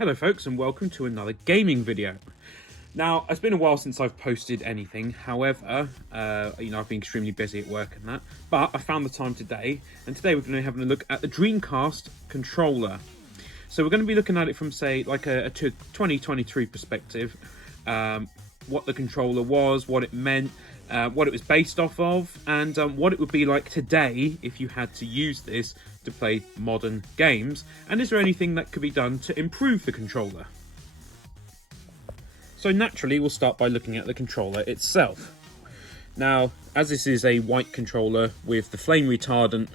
Hello folks and welcome to another gaming video. Now, it's been a while since I've posted anything, however, I've been extremely busy at work and that, but I found the time today, and today we're going to be having a look at the Dreamcast Controller. So we're going to be looking at it from, say, like a 2023 perspective, what the controller was, what it meant, what it was based off of, and what it would be like today if you had to use this to play modern games, and is there anything that could be done to improve the controller? So naturally we'll start by looking at the controller itself. Now, as this is a white controller with the flame retardant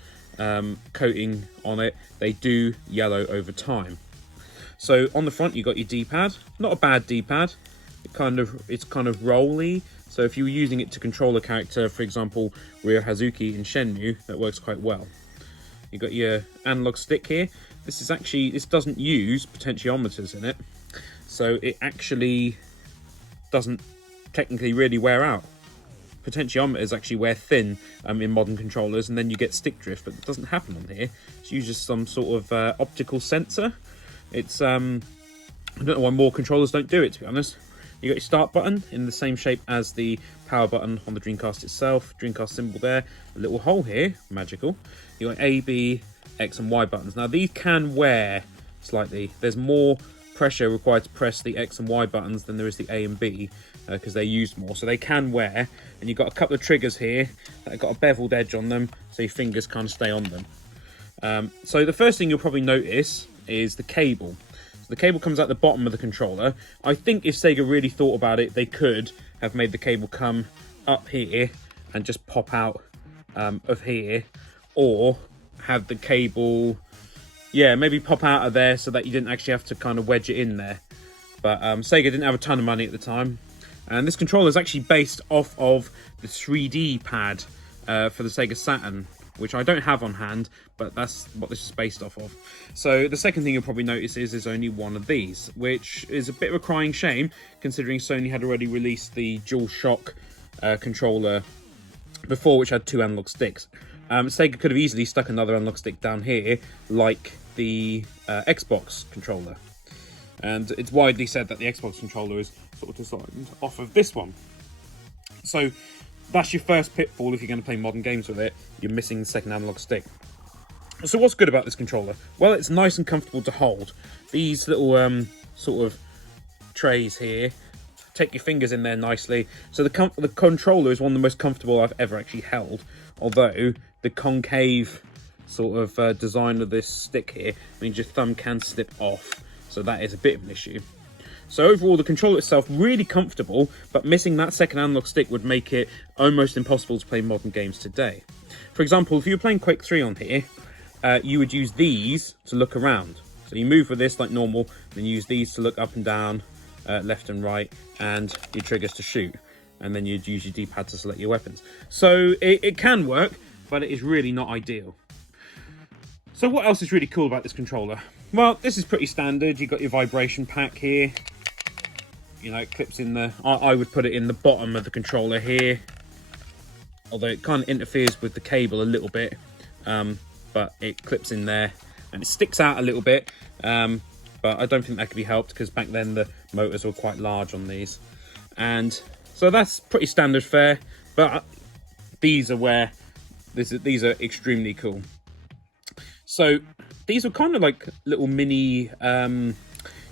coating on it, they do yellow over time. So on the front you got your D-pad, not a bad D-pad, it's kind of rolly, so if you were using it to control a character, for example Ryo Hazuki in Shenmue, that works quite well. You've got your analog stick here. This doesn't use potentiometers in it, so it actually doesn't technically really wear out. Potentiometers actually wear thin in modern controllers, and then you get stick drift, but it doesn't happen on here. It's usually some sort of optical sensor. It's I don't know why more controllers don't do it, to be honest. You got your start button in the same shape as the power button on the Dreamcast itself. Dreamcast symbol there. A little hole here, magical. You got A, B, X and Y buttons. Now these can wear slightly. There's more pressure required to press the X and Y buttons than there is the A and B because they're used more. So they can wear. And you've got a couple of triggers here that have got a beveled edge on them, so your fingers kind of stay on them. So the first thing you'll probably notice is the cable. The cable comes out the bottom of the controller. I think if Sega really thought about it, they could have made the cable come up here and just pop out of here, or have the cable, maybe pop out of there so that you didn't actually have to kind of wedge it in there. But Sega didn't have a ton of money at the time. And this controller is actually based off of the 3D pad for the Sega Saturn, which I don't have on hand, but that's what this is based off of. So the second thing you'll probably notice is there's only one of these, which is a bit of a crying shame, considering Sony had already released the DualShock controller before, which had two analog sticks. Sega could have easily stuck another analog stick down here, like the Xbox controller. And it's widely said that the Xbox controller is sort of designed off of this one. So that's your first pitfall if you're going to play modern games with it. You're missing the second analog stick. So what's good about this controller? Well, it's nice and comfortable to hold. These little sort of trays here take your fingers in there nicely. So the controller is one of the most comfortable I've ever actually held. Although the concave sort of design of this stick here means your thumb can slip off. So that is a bit of an issue. So overall, the controller itself, really comfortable, but missing that second analog stick would make it almost impossible to play modern games today. For example, if you were playing Quake 3 on here, you would use these to look around. So you move with this like normal, then use these to look up and down, left and right, and your triggers to shoot. And then you'd use your D-pad to select your weapons. So it can work, but it is really not ideal. So what else is really cool about this controller? Well, this is pretty standard. You've got your vibration pack here. You know, it clips in the... I would put it in the bottom of the controller here. Although it kind of interferes with the cable a little bit. But it clips in there. And it sticks out a little bit. But I don't think that could be helped, because back then the motors were quite large on these. And so that's pretty standard fare. But these are where... These are extremely cool. So these were kind of like little mini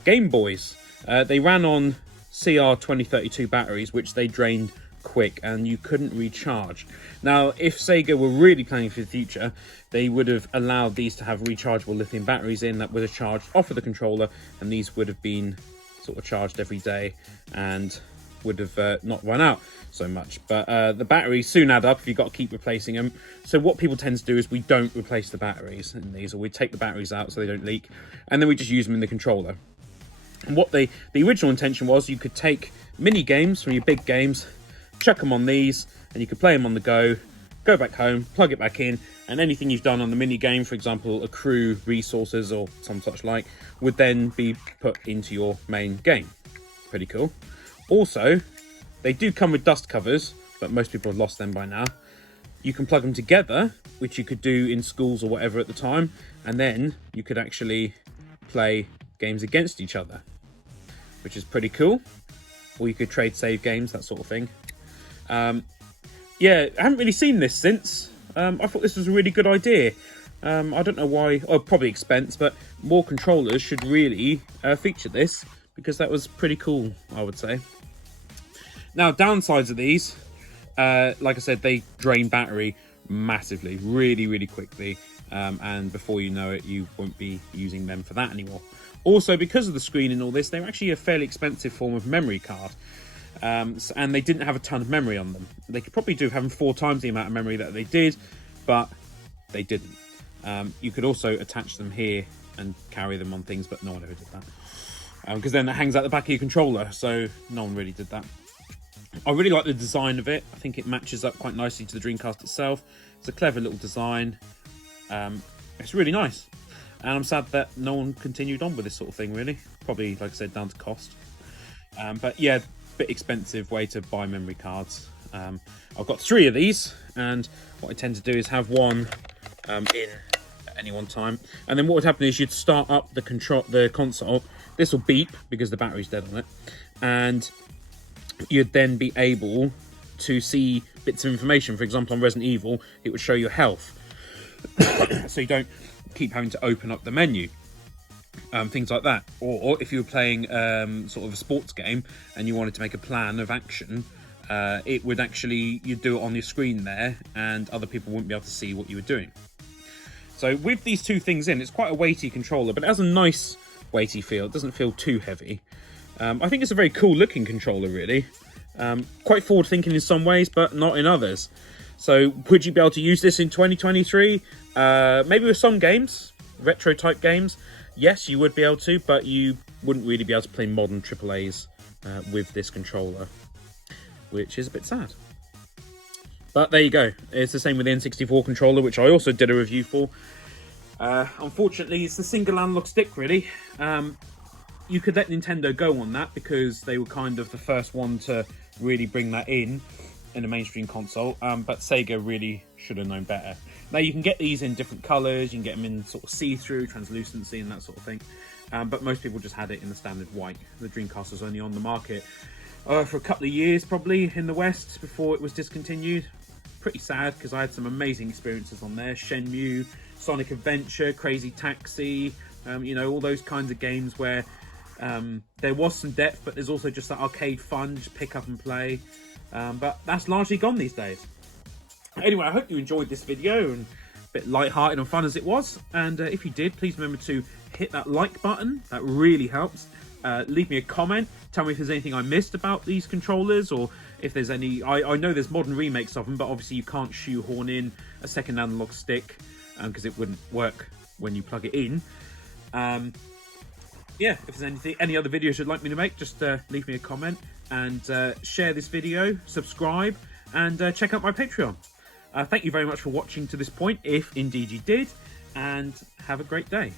Game Boys. They ran on CR2032 batteries, which they drained quick and you couldn't recharge. Now, if Sega were really planning for the future, they would have allowed these to have rechargeable lithium batteries in that would have charged off of the controller, and these would have been sort of charged every day and would have not run out so much. But the batteries soon add up if you've got to keep replacing them. So what people tend to do is we don't replace the batteries in these, or we take the batteries out so they don't leak, and then we just use them in the controller. And what the original intention was, you could take mini games from your big games, chuck them on these, and you could play them on the go back home, plug it back in, and anything you've done on the mini game, for example accrue resources or some such like, would then be put into your main game. Pretty cool. Also, they do come with dust covers, but most people have lost them by now. You can plug them together, which you could do in schools or whatever at the time, and then you could actually play games against each other, which is pretty cool. Or you could trade save games, that sort of thing. Yeah, I haven't really seen this since. I thought this was a really good idea. I don't know why, or probably expense, but more controllers should really feature this, because that was pretty cool, I would say. Now, downsides of these, like I said, they drain battery massively, really quickly, and before you know it, you won't be using them for that anymore. Also, because of the screen and all this, they're actually a fairly expensive form of memory card. And they didn't have a ton of memory on them. They could probably do having 4 times the amount of memory that they did, but they didn't. You could also attach them here and carry them on things, but no one ever did that. Because then it hangs out the back of your controller, so no one really did that. I really like the design of it. I think it matches up quite nicely to the Dreamcast itself. It's a clever little design. It's really nice. And I'm sad that no one continued on with this sort of thing, really. Probably, like I said, down to cost. But yeah, bit expensive way to buy memory cards. I've got 3 of these, and what I tend to do is have one in at any one time. And then what would happen is you'd start up the console. This will beep because the battery's dead on it. And you'd then be able to see bits of information. For example, on Resident Evil, it would show your health. So you don't keep having to open up the menu. Things like that. Or if you were playing sort of a sports game and you wanted to make a plan of action, it would actually, you'd do it on your screen there, and other people wouldn't be able to see what you were doing. So with these 2 things in, it's quite a weighty controller, but it has a nice weighty feel. It doesn't feel too heavy. I think it's a very cool looking controller, really. Quite forward thinking in some ways, but not in others. So would you be able to use this in 2023? Maybe with some games, retro type games. Yes, you would be able to, but you wouldn't really be able to play modern AAAs with this controller, which is a bit sad. But there you go. It's the same with the N64 controller, which I also did a review for. Unfortunately, it's the single analog stick, really. You could let Nintendo go on that because they were kind of the first one to really bring that in a mainstream console, but Sega really should have known better. Now, you can get these in different colours, you can get them in sort of see-through, translucency and that sort of thing, but most people just had it in the standard white. The Dreamcast was only on the market for a couple of years, probably, in the West, before it was discontinued. Pretty sad, because I had some amazing experiences on there. Shenmue, Sonic Adventure, Crazy Taxi, you know, all those kinds of games where there was some depth, but there's also just that arcade fun, just pick up and play. But that's largely gone these days. Anyway, I hope you enjoyed this video, and a bit light-hearted and fun as it was. And if you did, please remember to hit that like button. That really helps. Leave me a comment. Tell me if there's anything I missed about these controllers, or if there's any... I know there's modern remakes of them, but obviously you can't shoehorn in a second analog stick because it wouldn't work when you plug it in. Yeah, if there's any other videos you'd like me to make, just leave me a comment, and share this video, subscribe, and check out my Patreon. Thank you very much for watching to this point, if indeed you did, and have a great day.